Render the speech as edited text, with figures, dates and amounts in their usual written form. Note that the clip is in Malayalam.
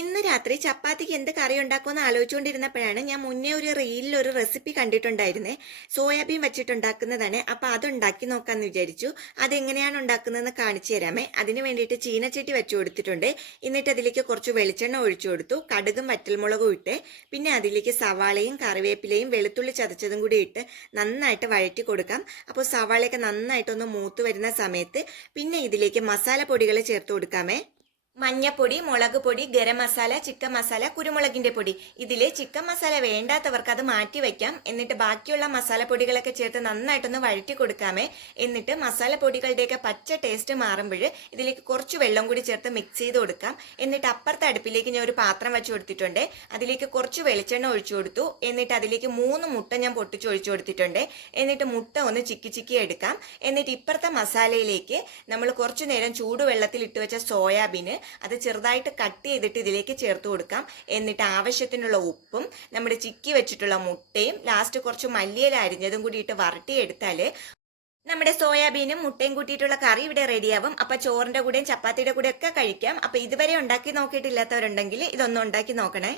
ഇന്ന് രാത്രി ചപ്പാത്തിക്ക് എന്ത് കറി ഉണ്ടാക്കുമെന്ന് ആലോചിച്ചുകൊണ്ടിരുന്നപ്പോഴാണ് ഞാൻ മുന്നേ ഒരു റീലിൽ ഒരു റെസിപ്പി കണ്ടിട്ടുണ്ടായിരുന്നേ. സോയാബീൻ വെച്ചിട്ടുണ്ടാക്കുന്നതാണ്. അപ്പം അതുണ്ടാക്കി നോക്കാമെന്ന് വിചാരിച്ചു. അതെങ്ങനെയാണ് ഉണ്ടാക്കുന്നതെന്ന് കാണിച്ചു തരാമേ. അതിന് വേണ്ടിയിട്ട് ചീനച്ചട്ടി വെച്ചു കൊടുത്തിട്ടുണ്ട്. എന്നിട്ട് അതിലേക്ക് കുറച്ച് വെളിച്ചെണ്ണ ഒഴിച്ചു കൊടുത്തു. കടുകും വറ്റൽമുളകും ഇട്ട് പിന്നെ അതിലേക്ക് സവാളയും കറിവേപ്പിലയും വെളുത്തുള്ളി ചതച്ചതും കൂടി ഇട്ട് നന്നായിട്ട് വഴറ്റി കൊടുക്കാം. അപ്പോൾ സവാളയൊക്കെ നന്നായിട്ടൊന്ന് മൂത്ത് വരുന്ന സമയത്ത് പിന്നെ ഇതിലേക്ക് മസാല പൊടികൾ ചേർത്ത് കൊടുക്കാമേ. മഞ്ഞപ്പൊടി, മുളക് പൊടി, ഗരം മസാല, ചിക്കൻ മസാല, കുരുമുളകിന്റെ പൊടി. ഇതില് ചിക്കൻ മസാല വേണ്ടാത്തവർക്ക് അത് മാറ്റി വെക്കാം. എന്നിട്ട് ബാക്കിയുള്ള മസാലപ്പൊടികളൊക്കെ ചേർത്ത് നന്നായിട്ടൊന്ന് വഴറ്റി കൊടുക്കാമേ. എന്നിട്ട് മസാലപ്പൊടികളുടെയൊക്കെ പച്ച ടേസ്റ്റ് മാറുമ്പോൾ ഇതിലേക്ക് കുറച്ച് വെള്ളം കൂടി ചേർത്ത് മിക്സ് ചെയ്ത് കൊടുക്കാം. എന്നിട്ട് അപ്പുറത്തെ അടുപ്പിലേക്ക് ഞാൻ ഒരു പാത്രം വെച്ച് കൊടുത്തിട്ടുണ്ട്. അതിലേക്ക് കുറച്ച് വെളിച്ചെണ്ണ ഒഴിച്ചു കൊടുത്തു. എന്നിട്ട് അതിലേക്ക് 3 മുട്ട ഞാൻ പൊട്ടിച്ച് ഒഴിച്ചു കൊടുത്തിട്ടുണ്ട്. എന്നിട്ട് മുട്ട ഒന്ന് ചിക്കി ചിക്കി എടുക്കാം. എന്നിട്ട് ഇപ്പുറത്തെ മസാലയിലേക്ക് നമ്മൾ കുറച്ചു നേരം ചൂടുവെള്ളത്തിൽ ഇട്ട് വെച്ച സോയാബീന് അത് ചെറുതായിട്ട് കട്ട് ചെയ്തിട്ട് ഇതിലേക്ക് ചേർത്ത് കൊടുക്കാം. എന്നിട്ട് ആവശ്യത്തിനുള്ള ഉപ്പും നമ്മുടെ ചിക്കി വെച്ചിട്ടുള്ള മുട്ടയും ലാസ്റ്റ് കുറച്ച് മല്ലിയില അരിഞ്ഞതും കൂടി ഇട്ട് വരട്ടിയെടുത്താൽ നമ്മുടെ സോയാബീനും മുട്ടയും കൂട്ടിയിട്ടുള്ള കറി ഇവിടെ റെഡിയാവും. അപ്പം ചോറിൻ്റെ കൂടെയും ചപ്പാത്തിയുടെ കൂടെ ഒക്കെ കഴിക്കാം. അപ്പം ഇതുവരെ ഉണ്ടാക്കി നോക്കിയിട്ടില്ലാത്തവരുണ്ടെങ്കിൽ ഇതൊന്നും ഉണ്ടാക്കി നോക്കണേ.